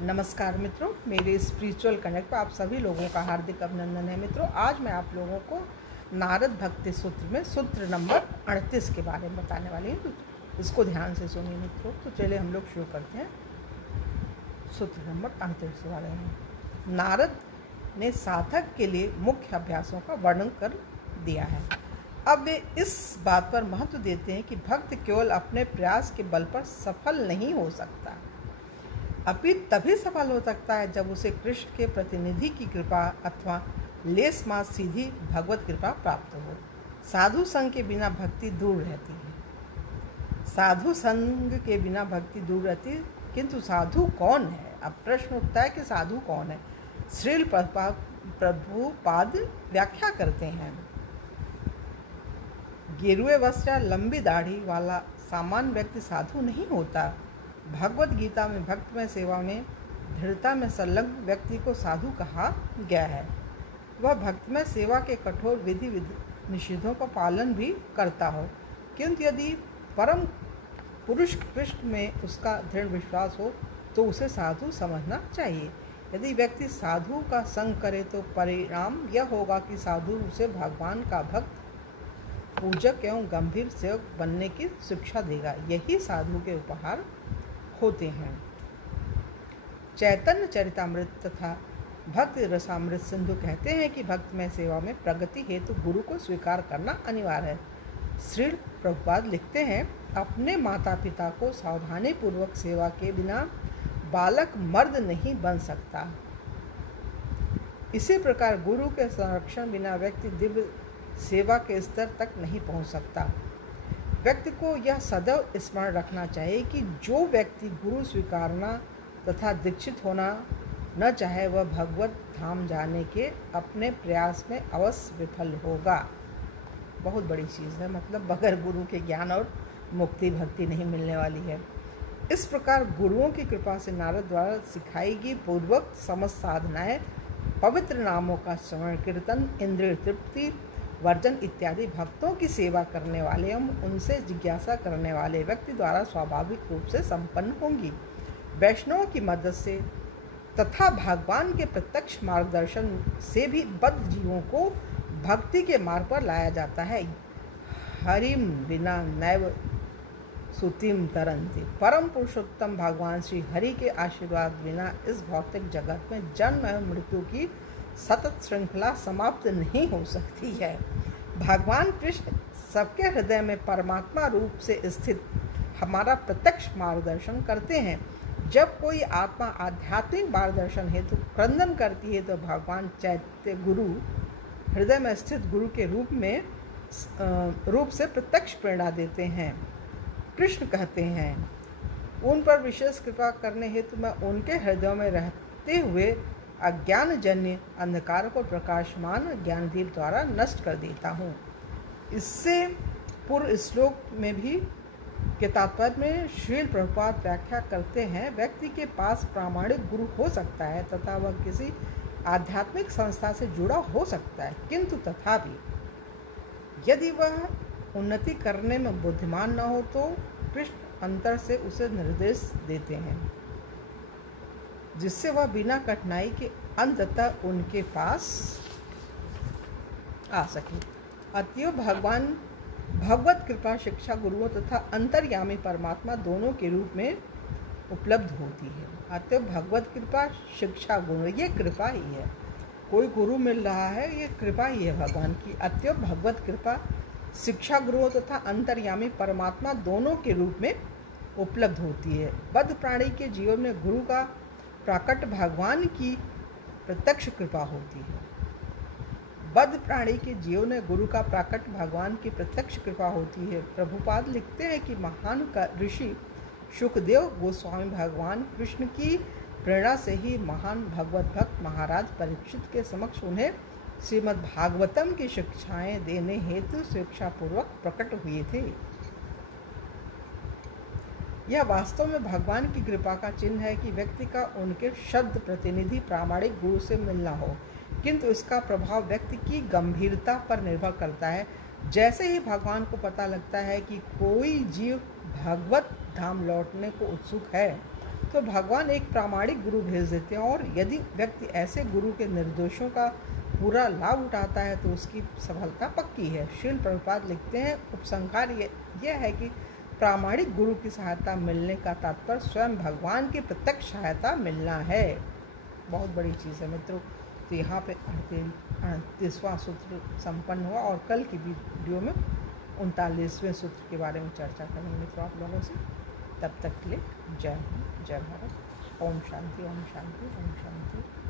नमस्कार मित्रों, मेरे स्पिरिचुअल कनेक्ट पर आप सभी लोगों का हार्दिक अभिनंदन है। मित्रों, आज मैं आप लोगों को नारद भक्ति सूत्र में सूत्र नंबर 38 के बारे में बताने वाली हूँ। इसको ध्यान से सुनिए मित्रों। तो चलिए हम लोग शुरू करते हैं सूत्र नंबर 38 के बारे में। नारद ने साधक के लिए मुख्य अभ्यासों का वर्णन कर दिया है। अब वे इस बात पर महत्व देते हैं कि भक्त केवल अपने प्रयास के बल पर सफल नहीं हो सकता, अपितु तभी सफल हो सकता है जब उसे कृष्ण के प्रतिनिधि की कृपा अथवा लेस मास सीधी भगवत कृपा प्राप्त हो। साधु संग के बिना भक्ति दूर रहती है। साधु संग के बिना भक्ति दूर रहती है, किंतु साधु कौन है? अब प्रश्न उठता है कि साधु कौन है। श्रील प्रभुपाद व्याख्या करते हैं, गेरुए वस्त्र लंबी दाढ़ी वाला सामान्य व्यक्ति साधु नहीं होता। भगवत गीता में भक्तमय सेवा में दृढ़ता में संलग्न व्यक्ति को साधु कहा गया है। वह भक्तमय सेवा के कठोर विधि निषेधों का पालन भी करता हो, किंतु यदि परम पुरुष कृष्ण में उसका दृढ़ विश्वास हो तो उसे साधु समझना चाहिए। यदि व्यक्ति साधु का संग करे तो परिणाम यह होगा कि साधु उसे भगवान का भक्त, पूजक एवं गंभीर सेवक बनने की शिक्षा देगा। यही साधु के उपहार होते हैं। चैतन्य चरितामृत तथा भक्त रसामृत सिंधु कहते हैं कि भक्तमय सेवा में प्रगति हेतु गुरु को स्वीकार करना अनिवार्य है। श्री प्रभुपाद लिखते हैं, अपने माता पिता को सावधानी पूर्वक सेवा के बिना बालक मर्द नहीं बन सकता। इसी प्रकार गुरु के संरक्षण बिना व्यक्ति दिव्य सेवा के स्तर तक नहीं पहुंच सकता। व्यक्ति को यह सदैव स्मरण रखना चाहिए कि जो व्यक्ति गुरु स्वीकारना तथा दीक्षित होना न चाहे वह भगवत धाम जाने के अपने प्रयास में अवश्य विफल होगा। बहुत बड़ी चीज़ है, मतलब बगैर गुरु के ज्ञान और मुक्ति भक्ति नहीं मिलने वाली है। इस प्रकार गुरुओं की कृपा से नारद द्वारा सिखाई गई पूर्वक समस्त साधनाएं, पवित्र नामों का श्रवण कीर्तन, इंद्रिय तृप्ति वर्जन इत्यादि भक्तों की सेवा करने वाले एवं उनसे जिज्ञासा करने वाले व्यक्ति द्वारा स्वाभाविक रूप से संपन्न होंगी। वैष्णवों की मदद से तथा भगवान के प्रत्यक्ष मार्गदर्शन से भी बद्ध जीवों को भक्ति के मार्ग पर लाया जाता है। हरिम बिना नैव सुतिम तरंती। परम पुरुषोत्तम भगवान श्री हरि के आशीर्वाद बिना इस भौतिक जगत में जन्म एवं मृत्यु की सतत श्रृंखला समाप्त नहीं हो सकती है। भगवान कृष्ण सबके हृदय में परमात्मा रूप से स्थित हमारा प्रत्यक्ष मार्गदर्शन करते हैं। जब कोई आत्मा आध्यात्मिक मार्गदर्शन हेतु क्रंदन करती है तो भगवान चैत्य गुरु हृदय में स्थित गुरु के रूप से प्रत्यक्ष प्रेरणा देते हैं। कृष्ण कहते हैं, उन पर विशेष कृपा करने हेतु मैं उनके हृदय में रहते हुए अज्ञान जन्य अंधकार को प्रकाशमान ज्ञानदीप द्वारा नष्ट कर देता हूँ। इससे पूर्व श्लोक में भी के तात्पर्य में श्रील प्रभुपाद व्याख्या करते हैं, व्यक्ति के पास प्रामाणिक गुरु हो सकता है तथा वह किसी आध्यात्मिक संस्था से जुड़ा हो सकता है, किंतु तथापि यदि वह उन्नति करने में बुद्धिमान न हो तो कृष्ण अंतर से उसे निर्देश देते हैं, जिससे वह बिना कठिनाई के अंततः उनके पास आ सके। अतएव भगवत कृपा शिक्षा गुरुओं तथा अंतर्यामी परमात्मा दोनों के रूप में उपलब्ध होती है। अतएव भगवत कृपा शिक्षा गुरु, ये कृपा ही है। कोई गुरु मिल रहा है, ये कृपा ही है भगवान की। अतएव भगवत कृपा शिक्षा गुरुओं तथा अंतर्यामी परमात्मा दोनों के रूप में उपलब्ध होती है। बद्ध प्राणी के जीवन में गुरु का प्राकट भगवान की प्रत्यक्ष कृपा होती है। बद्ध प्राणी के जीवन में गुरु का प्राकट भगवान की प्रत्यक्ष कृपा होती है। प्रभुपाद लिखते हैं कि महान ऋषि सुखदेव गोस्वामी भगवान कृष्ण की प्रेरणा से ही महान भगवत भक्त महाराज परीक्षित के समक्ष उन्हें श्रीमद् भागवतम की शिक्षाएं देने हेतु स्वेच्छापूर्वक प्रकट हुए थे। यह वास्तव में भगवान की कृपा का चिन्ह है कि व्यक्ति का उनके शब्द प्रतिनिधि प्रामाणिक गुरु से मिलना हो, किंतु इसका प्रभाव व्यक्ति की गंभीरता पर निर्भर करता है। जैसे ही भगवान को पता लगता है कि कोई जीव भगवत धाम लौटने को उत्सुक है तो भगवान एक प्रामाणिक गुरु भेज देते हैं, और यदि व्यक्ति ऐसे गुरु के निर्देशों का पूरा लाभ उठाता है तो उसकी सफलता पक्की है। श्रील प्रभुपाद लिखते हैं, उपसंहार यह है कि प्रामाणिक गुरु की सहायता मिलने का तात्पर्य स्वयं भगवान की प्रत्यक्ष सहायता मिलना है। बहुत बड़ी चीज़ है मित्रों। तो यहाँ पे 38वां सूत्र संपन्न हुआ, और कल की वीडियो में 39वें सूत्र के बारे में चर्चा करेंगे मित्रों आप लोगों से। तब तक के लिए जय हिंद, जय भारत। ओम शांति, ओम शांति, ओम शांति।